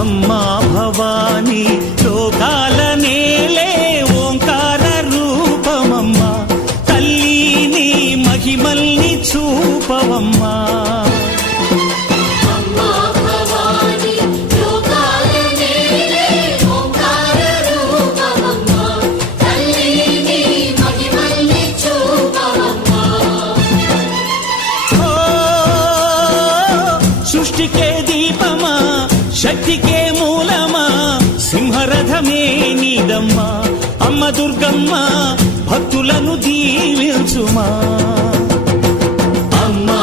అమ్మా భవానీ లోకాల నేలే ఓంకార రూపమమ్మా, తల్లి నీ మహిమల్ని చూపవమ్మా. సృష్టికే దీపమా, శక్తికే మూలమా, సింహరథమే నీదమ్మా. అమ్మ దుర్గమ్మ భక్తులను దీవించుమా. అమ్మా